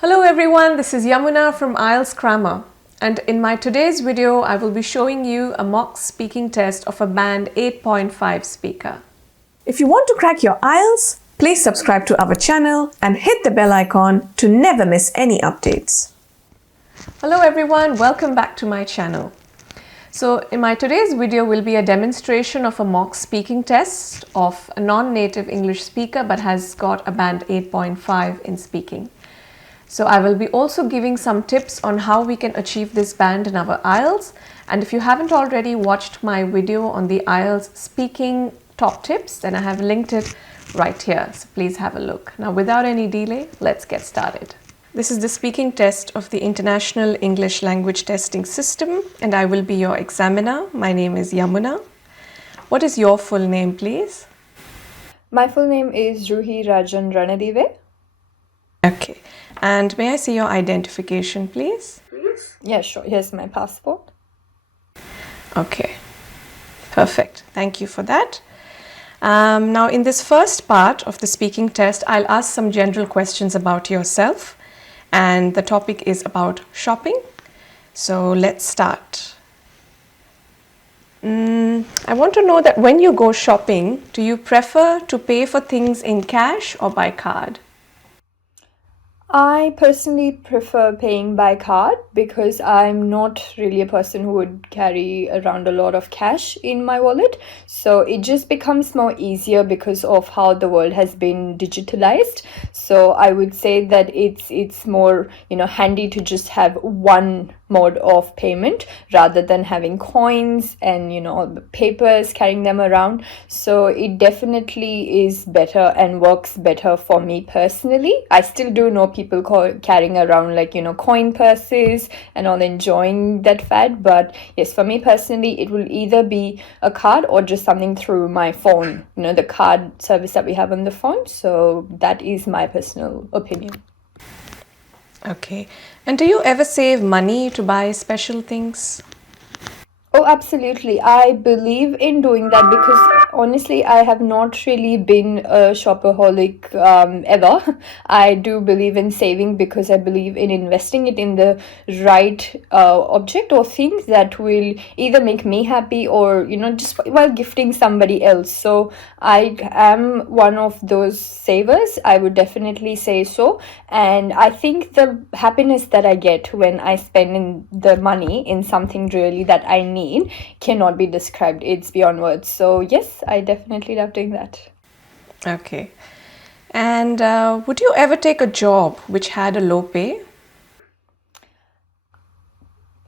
Hello everyone, this is Yamuna from IELTS Grammar, and in my today's video I will be showing you a mock speaking test of a band 8.5 speaker. If you want to crack your IELTS, please subscribe to our channel and hit the bell icon to never miss any updates. Hello everyone, welcome back to my channel. So in my today's video will be a demonstration of a mock speaking test of a non-native English speaker but has got a band 8.5 in speaking. So I will be also giving some tips on how we can achieve this band in our IELTS, and if you haven't already watched my video on the IELTS speaking top tips, then I have linked it right here, so please have a look. Now without any delay, let's get started. This is the speaking test of the International English Language Testing System, and I will be your examiner. My name is Yamuna. What is your full name, please? My full name is Ruhee Rajan Ranadive. Okay. And may I see your identification, please? Yeah, sure. Here's my passport. Okay. Perfect. Thank you for that. Now, in this first part of the speaking test, I'll ask some general questions about yourself. And the topic is about shopping. So let's start. I want to know that when you go shopping, do you prefer to pay for things in cash or by card? I personally prefer paying by card because I'm not really a person who would carry around a lot of cash in my wallet. So it just becomes more easier because of how the world has been digitalized. So I would say that it's more, handy to just have one mode of payment rather than having coins and all the papers, carrying them around. So it definitely is better and works better for me personally. I still do know people carrying around coin purses and all, enjoying that fad, but yes, for me personally it will either be a card or just something through my phone, the card service that we have on the phone. So that is my personal opinion. Okay. And do you ever save money to buy special things? Oh, absolutely. I believe in doing that because honestly, I have not really been a shopaholic ever. I do believe in saving because I believe in investing it in the right object or things that will either make me happy or, just while gifting somebody else. So I am one of those savers. I would definitely say so. And I think the happiness that I get when I spend the money in something really that I need cannot be described. It's beyond words. So yes, I definitely love doing that. Okay. And would you ever take a job which had a low pay?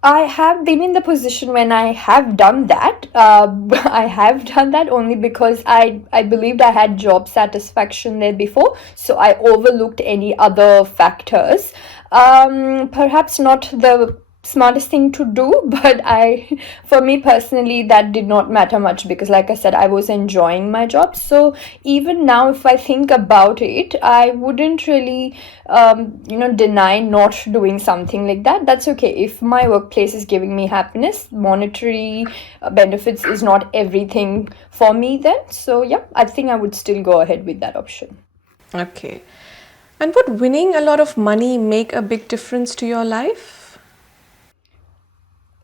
I have been in the position when I have done that. I have done that only because I believed I had job satisfaction there before, so I overlooked any other factors. Perhaps not the smartest thing to do, but for me personally, that did not matter much because, like I said, I was enjoying my job. So even now, if I think about it, I wouldn't really deny not doing something like that. That's okay. If my workplace is giving me happiness, monetary benefits is not everything for me then. So yeah, I think I would still go ahead with that option. Okay. And would winning a lot of money make a big difference to your life?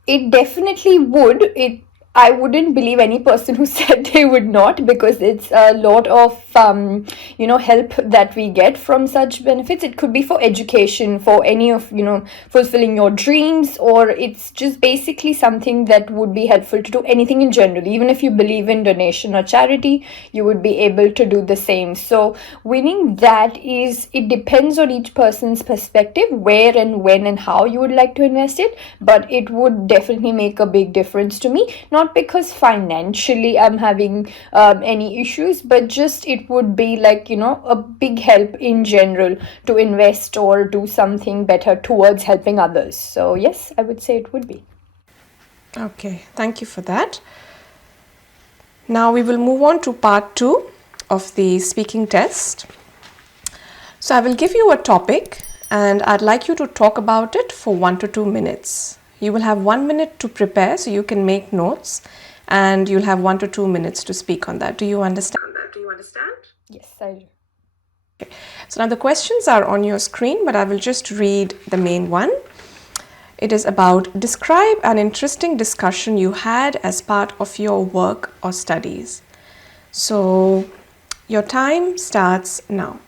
It definitely would. I wouldn't believe any person who said they would not, because it's a lot of help that we get from such benefits. It could be for education, for any of fulfilling your dreams, or it's just basically something that would be helpful to do anything in general. Even if you believe in donation or charity, you would be able to do the same. So winning that it depends on each person's perspective, where and when and how you would like to invest it, but it would definitely make a big difference to me. Not because financially I'm having any issues, but just it would be a big help in general to invest or do something better towards helping others. So yes, I would say it would be. Okay, thank you for that. Now we will move on to part 2 of the speaking test. So I will give you a topic and I'd like you to talk about it for 1 to 2 minutes. You will have 1 minute to prepare, so you can make notes, and you'll have 1 to 2 minutes to speak on that. Do you understand? Yes, I do. Okay. So now the questions are on your screen, but I will just read the main one. It is about describe an interesting discussion you had as part of your work or studies. So your time starts now.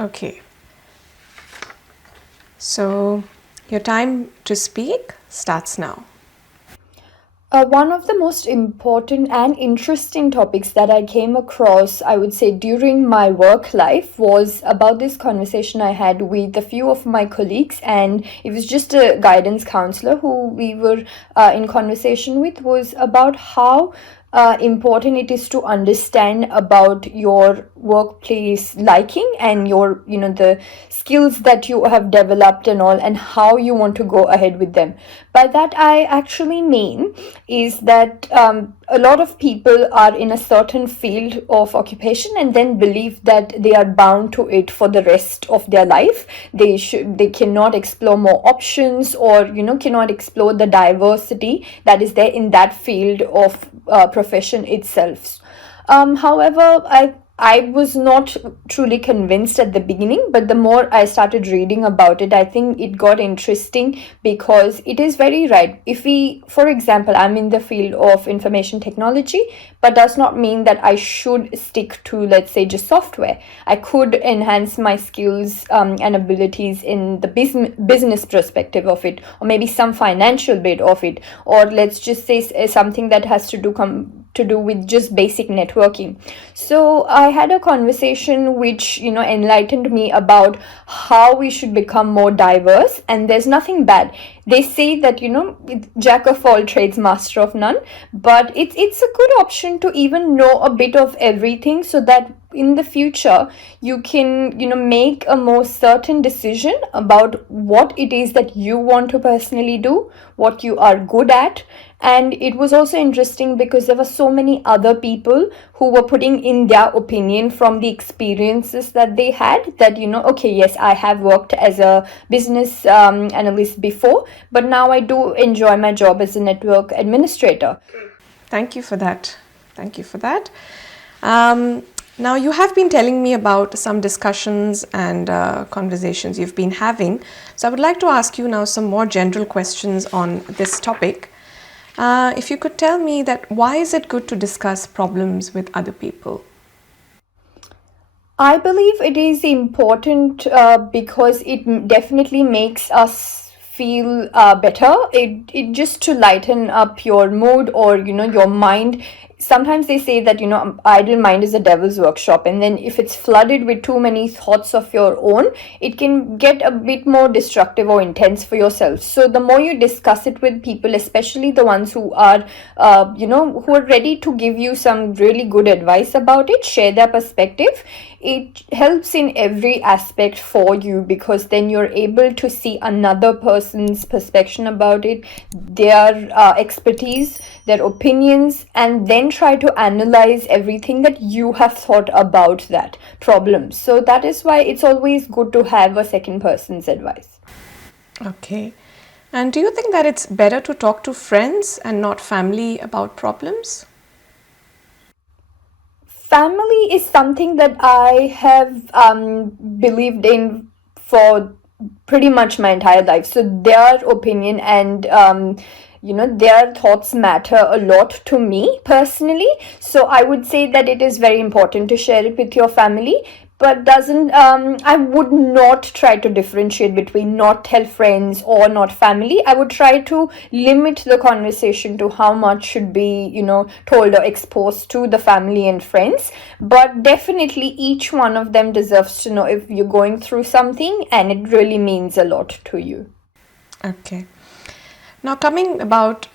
Okay. So your time to speak starts now. One of the most important and interesting topics that I came across, I would say, during my work life was about this conversation I had with a few of my colleagues, and it was just a guidance counselor who we were in conversation with, was about how important it is to understand about your workplace liking and your, the skills that you have developed and all, and how you want to go ahead with them. By that I actually mean is that a lot of people are in a certain field of occupation and then believe that they are bound to it for the rest of their life. They cannot explore more options, or cannot explore the diversity that is there in that field of profession itself. However, I was not truly convinced at the beginning, but the more I started reading about it, I think it got interesting, because it is very right. If we, for example, I'm in the field of information technology, but does not mean that I should stick to, let's say, just software. I could enhance my skills and abilities in the business perspective of it, or maybe some financial bit of it, or let's just say something that has to do with just basic networking. So I had a conversation which enlightened me about how we should become more diverse, and there's nothing bad. They say that jack of all trades, master of none, but it's a good option to even know a bit of everything, so that in the future you can make a more certain decision about what it is that you want to personally do, what you are good at. And it was also interesting because there were so many other people who were putting in their opinion from the experiences that they had, that okay, yes, I have worked as a business analyst before, but now I do enjoy my job as a network administrator. Thank you for that. Thank you for that. Now, you have been telling me about some discussions and conversations you've been having. So I would like to ask you now some more general questions on this topic. If you could tell me that why is it good to discuss problems with other people? I believe it is important because it definitely makes us feel better. It just to lighten up your mood, or your mind. Sometimes they say that idle mind is a devil's workshop, and then if it's flooded with too many thoughts of your own, it can get a bit more destructive or intense for yourself. So the more you discuss it with people, especially the ones who are who are ready to give you some really good advice about it, share their perspective, it helps in every aspect for you, because then you're able to see another person's perspective about it, their expertise, their opinions, and then try to analyze everything that you have thought about that problem. So that is why it's always good to have a second person's advice. Okay. And do you think that it's better to talk to friends and not family about problems? Family is something that I have believed in for pretty much my entire life. So their opinion and their thoughts matter a lot to me personally. So I would say that it is very important to share it with your family. but doesn't, I would not try to differentiate between not tell friends or not family. I would try to limit the conversation to how much should be, told or exposed to the family and friends. But definitely each one of them deserves to know if you're going through something and it really means a lot to you. Okay. Now, coming about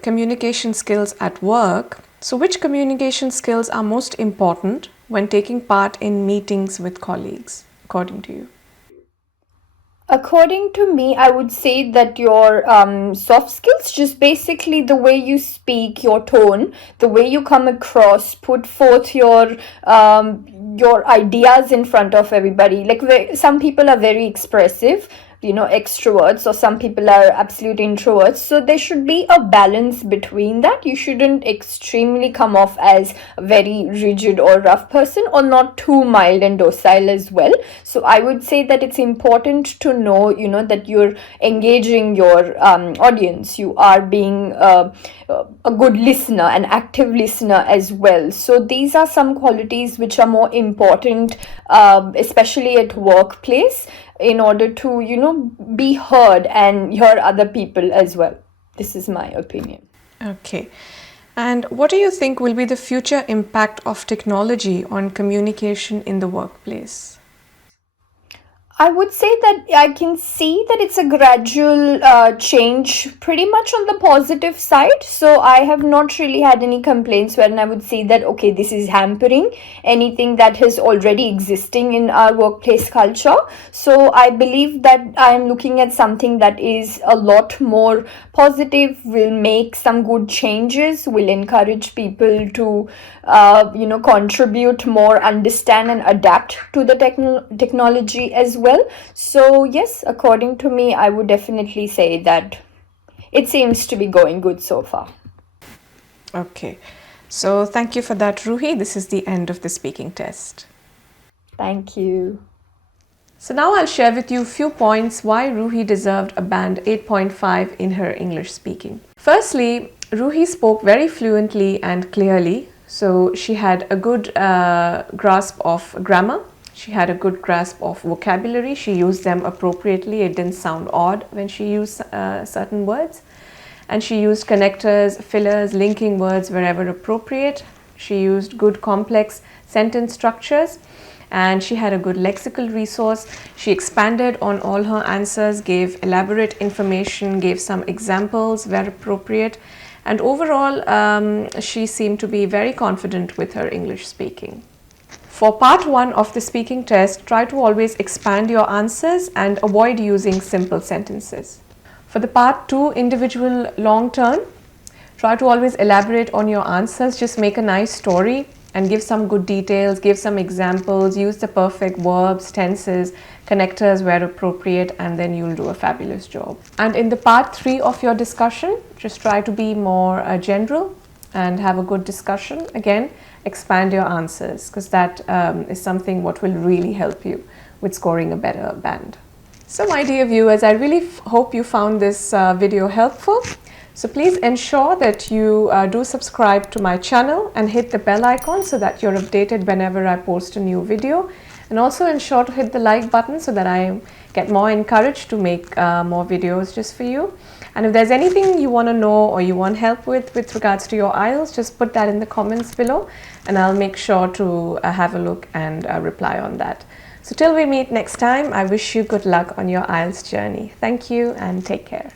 communication skills at work, so which communication skills are most important when taking part in meetings with colleagues, according to you? According to me, I would say that your soft skills, just basically the way you speak, your tone, the way you come across, put forth your ideas in front of everybody. Like some people are very expressive, extroverts, or some people are absolute introverts. So there should be a balance between that. You shouldn't extremely come off as a very rigid or rough person, or not too mild and docile as well. So I would say that it's important to know, that you're engaging your audience. You are being a good listener, an active listener as well. So these are some qualities which are more important, especially at workplace, in order to be heard and hear other people as well. This is my opinion. Okay. And what do you think will be the future impact of technology on communication in the workplace? I would say that I can see that it's a gradual change, pretty much on the positive side. So I have not really had any complaints wherein I would say that, okay, this is hampering anything that is already existing in our workplace culture. So I believe that I'm looking at something that is a lot more positive, will make some good changes, will encourage people to, contribute more, understand and adapt to the technology as well. So yes, according to me, I would definitely say that it seems to be going good so far. Okay. So thank you for that, Ruhee. This is the end of the speaking test. Thank you. So now I'll share with you a few points why Ruhee deserved a band 8.5 in her English speaking. Firstly, Ruhee spoke very fluently and clearly. So she had a good grasp of grammar. She had a good grasp of vocabulary. She used them appropriately. It didn't sound odd when she used certain words. And she used connectors, fillers, linking words wherever appropriate. She used good complex sentence structures. And she had a good lexical resource. She expanded on all her answers, gave elaborate information, gave some examples where appropriate. And overall, she seemed to be very confident with her English speaking. For part 1 of the speaking test, try to always expand your answers and avoid using simple sentences. For the part 2 individual long turn, try to always elaborate on your answers. Just make a nice story and give some good details, give some examples, use the perfect verbs, tenses, connectors where appropriate, and then you'll do a fabulous job. And in the part 3 of your discussion, just try to be more general and have a good discussion. Again, expand your answers, because that is something what will really help you with scoring a better band. So my dear viewers, I really hope you found this video helpful. So please ensure that you do subscribe to my channel and hit the bell icon so that you're updated whenever I post a new video. And also ensure to hit the like button so that I get more encouraged to make more videos just for you. And if there's anything you want to know or you want help with regards to your IELTS, just put that in the comments below and I'll make sure to have a look and reply on that. So till we meet next time, I wish you good luck on your IELTS journey. Thank you and take care.